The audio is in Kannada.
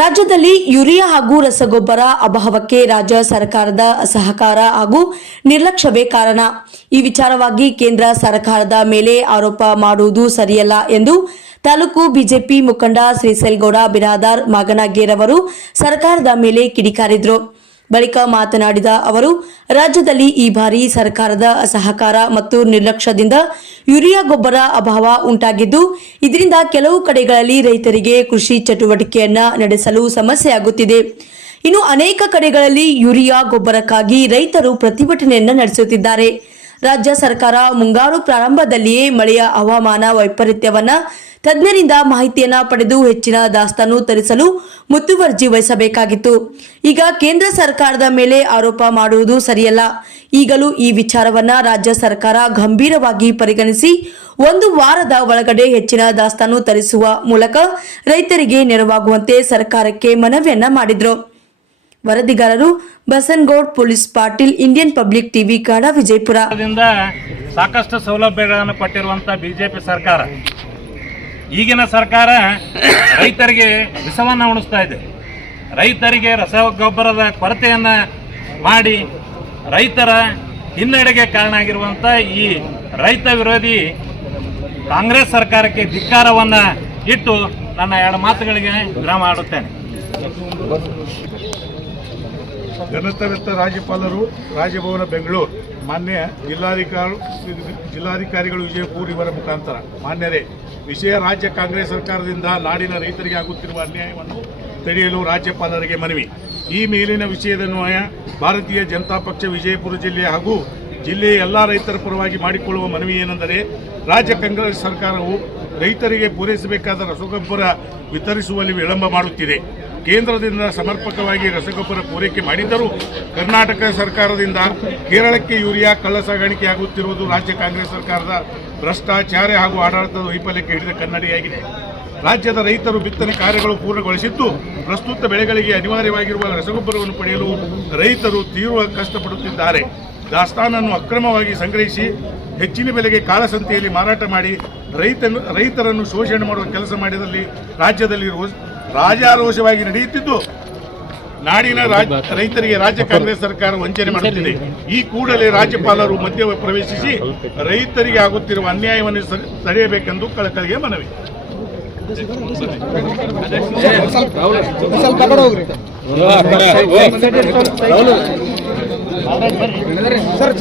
ರಾಜ್ಯದಲ್ಲಿ ಯೂರಿಯಾ ಹಾಗೂ ರಸಗೊಬ್ಬರ ಅಭಾವಕ್ಕೆ ರಾಜ್ಯ ಸರ್ಕಾರದ ಅಸಹಕಾರ ಹಾಗೂ ನಿರ್ಲಕ್ಷ್ಯವೇ ಕಾರಣ. ಈ ವಿಚಾರವಾಗಿ ಕೇಂದ್ರ ಸರ್ಕಾರದ ಮೇಲೆ ಆರೋಪ ಮಾಡುವುದು ಸರಿಯಲ್ಲ ಎಂದು ತಾಲೂಕು ಬಿಜೆಪಿ ಮುಖಂಡ ಶ್ರೀಸೈಲ್ಗೌಡ ಬಿರಾದಾರ್ ಮಾಗನಗೇರವರು ಸರ್ಕಾರದ ಮೇಲೆ ಕಿಡಿಕಾರಿದ್ರು. ಬಳಿಕ ಮಾತನಾಡಿದ ಅವರು, ರಾಜ್ಯದಲ್ಲಿ ಈ ಬಾರಿ ಸರ್ಕಾರದ ಅಸಹಕಾರ ಮತ್ತು ನಿರ್ಲಕ್ಷ್ಯದಿಂದ ಯೂರಿಯಾ ಗೊಬ್ಬರ ಅಭಾವ ಉಂಟಾಗಿದ್ದು, ಇದರಿಂದ ಕೆಲವು ಕಡೆಗಳಲ್ಲಿ ರೈತರಿಗೆ ಕೃಷಿ ಚಟುವಟಿಕೆಯನ್ನ ನಡೆಸಲು ಸಮಸ್ಯೆಯಾಗುತ್ತಿದೆ. ಇನ್ನು ಅನೇಕ ಕಡೆಗಳಲ್ಲಿ ಯೂರಿಯಾ ಗೊಬ್ಬರಕ್ಕಾಗಿ ರೈತರು ಪ್ರತಿಭಟನೆಯನ್ನ ನಡೆಸುತ್ತಿದ್ದಾರೆ. ರಾಜ್ಯ ಸರ್ಕಾರ ಮುಂಗಾರು ಪ್ರಾರಂಭದಲ್ಲಿಯೇ ಮಳೆಯ ಹವಾಮಾನ ವೈಪರೀತ್ಯವನ್ನ ತಜ್ಞರಿಂದ ಮಾಹಿತಿಯನ್ನ ಪಡೆದು ಹೆಚ್ಚಿನ ದಾಸ್ತಾನು ತರಿಸಲು ಮುತುವರ್ಜಿ ವಹಿಸಬೇಕಾಗಿತ್ತು. ಈಗ ಕೇಂದ್ರ ಸರ್ಕಾರದ ಮೇಲೆ ಆರೋಪ ಮಾಡುವುದು ಸರಿಯಲ್ಲ. ಈಗಲೂ ಈ ವಿಚಾರವನ್ನ ರಾಜ್ಯ ಸರ್ಕಾರ ಗಂಭೀರವಾಗಿ ಪರಿಗಣಿಸಿ ಒಂದು ವಾರದ ಒಳಗಡೆ ಹೆಚ್ಚಿನ ದಾಸ್ತಾನು ತರಿಸುವ ಮೂಲಕ ರೈತರಿಗೆ ನೆರವಾಗುವಂತೆ ಸರ್ಕಾರಕ್ಕೆ ಮನವಿಯನ್ನ ಮಾಡಿದ್ರು. ವರದಿಗಾರರು Basanagoud police Patil, Indian public TV ಕಾಡ ವಿಜಯಪುರ. ಸಾಕಷ್ಟು ಸೌಲಭ್ಯಗಳನ್ನು ಕೊಟ್ಟಿರುವಂತ ಬಿಜೆಪಿ ಸರ್ಕಾರ. ಈಗಿನ ಸರ್ಕಾರ ರೈತರಿಗೆ ವಿಷವನ್ನ ಉಣಿಸ್ತಾ ಇದೆ. ರೈತರಿಗೆ ರಸಗೊಬ್ಬರದ ಕೊರತೆಯನ್ನ ಮಾಡಿ ರೈತರ ಹಿನ್ನಡೆಗೆ ಕಾರಣ ಆಗಿರುವಂತ ಈ ರೈತ ವಿರೋಧಿ ಕಾಂಗ್ರೆಸ್ ಸರ್ಕಾರಕ್ಕೆ ಧಿಕ್ಕಾರವನ್ನ ಇಟ್ಟು ನನ್ನ ಎರಡು ಮಾತುಗಳಿಗೆ ವಿರಾಮ ಮಾಡುತ್ತೇನೆ ಘನತವಿತ್ತ ರಾಜ್ಯಪಾಲರು ರಾಜಭವನ ಬೆಂಗಳೂರು. ಮಾನ್ಯ ಜಿಲ್ಲಾಧಿಕಾರಿ ಜಿಲ್ಲಾಧಿಕಾರಿಗಳು ವಿಜಯಪುರ ಇವರ ಮುಖಾಂತರ. ಮಾನ್ಯರೇ, ವಿಷಯ ರಾಜ್ಯ ಕಾಂಗ್ರೆಸ್ ಸರ್ಕಾರದಿಂದ ನಾಡಿನ ರೈತರಿಗೆ ಆಗುತ್ತಿರುವ ಅನ್ಯಾಯವನ್ನು ತಡೆಯಲು ರಾಜ್ಯಪಾಲರಿಗೆ ಮನವಿ. ಈ ಮೇಲಿನ ವಿಷಯದನ್ವಯ ಭಾರತೀಯ ಜನತಾ ಪಕ್ಷ ವಿಜಯಪುರ ಜಿಲ್ಲೆ ಹಾಗೂ ಜಿಲ್ಲೆಯ ಎಲ್ಲ ರೈತರ ಪರವಾಗಿ ಮಾಡಿಕೊಳ್ಳುವ ಮನವಿ ಏನೆಂದರೆ, ರಾಜ್ಯ ಕಾಂಗ್ರೆಸ್ ಸರ್ಕಾರವು ರೈತರಿಗೆ ಪೂರೈಸಬೇಕಾದ ರಸಗೊಬ್ಬರ ವಿತರಿಸುವಲ್ಲಿ ವಿಳಂಬ ಮಾಡುತ್ತಿದೆ. ಕೇಂದ್ರದಿಂದ ಸಮರ್ಪಕವಾಗಿ ರಸಗೊಬ್ಬರ ಪೂರೈಕೆ ಮಾಡಿದ್ದರೂ ಕರ್ನಾಟಕ ಸರ್ಕಾರದಿಂದ ಕೇರಳಕ್ಕೆ ಯೂರಿಯಾ ಕಳ್ಳ ಸಾಗಾಣಿಕೆಯಾಗುತ್ತಿರುವುದು ರಾಜ್ಯ ಕಾಂಗ್ರೆಸ್ ಸರ್ಕಾರದ ಭ್ರಷ್ಟಾಚಾರ ಹಾಗೂ ಆಡಳಿತದ ವೈಫಲ್ಯಕ್ಕೆ ಹಿಡಿದ ಕನ್ನಡಿಯಾಗಿದೆ. ರಾಜ್ಯದ ರೈತರು ಬಿತ್ತನೆ ಕಾರ್ಯಗಳು ಪೂರ್ಣಗೊಳಿಸಿದ್ದು ಪ್ರಸ್ತುತ ಬೆಳೆಗಳಿಗೆ ಅನಿವಾರ್ಯವಾಗಿರುವ ರಸಗೊಬ್ಬರವನ್ನು ಪಡೆಯಲು ರೈತರು ತೀವ್ರ ಕಷ್ಟಪಡುತ್ತಿದ್ದಾರೆ. ದಾಸ್ತಾನನ್ನು ಅಕ್ರಮವಾಗಿ ಸಂಗ್ರಹಿಸಿ ಹೆಚ್ಚಿನ ಬೆಲೆಗೆ ಕಾಳಸಂತೆಯಲ್ಲಿ ಮಾರಾಟ ಮಾಡಿ ರೈತನು ರೈತರನ್ನು ಶೋಷಣೆ ಮಾಡುವ ಕೆಲಸ ಮಾಡಿದಲ್ಲಿ ರಾಜ್ಯದಲ್ಲಿ ರೋಷ- ರಾಜಾರೋಷವಾಗಿ ನಡೆಯುತ್ತಿದ್ದು ನಾಡಿನ ರಾಜ್- ರೈತರಿಗೆ ರಾಜ್ಯ ಕಾಂಗ್ರೆಸ್ ಸರ್ಕಾರ ವಂಚನೆ ಮಾಡುತ್ತಿದೆ. ಈ ಕೂಡಲೇ ರಾಜ್ಯಪಾಲರು ಮಧ್ಯ ಪ್ರವೇಶಿಸಿ ರೈತರಿಗೆ ಆಗುತ್ತಿರುವ ಅನ್ಯಾಯವನ್ನು ತಡೆಯಬೇಕೆಂದು ಕಳಕಳಿಗೆ ಮನವಿ. ಸರ್.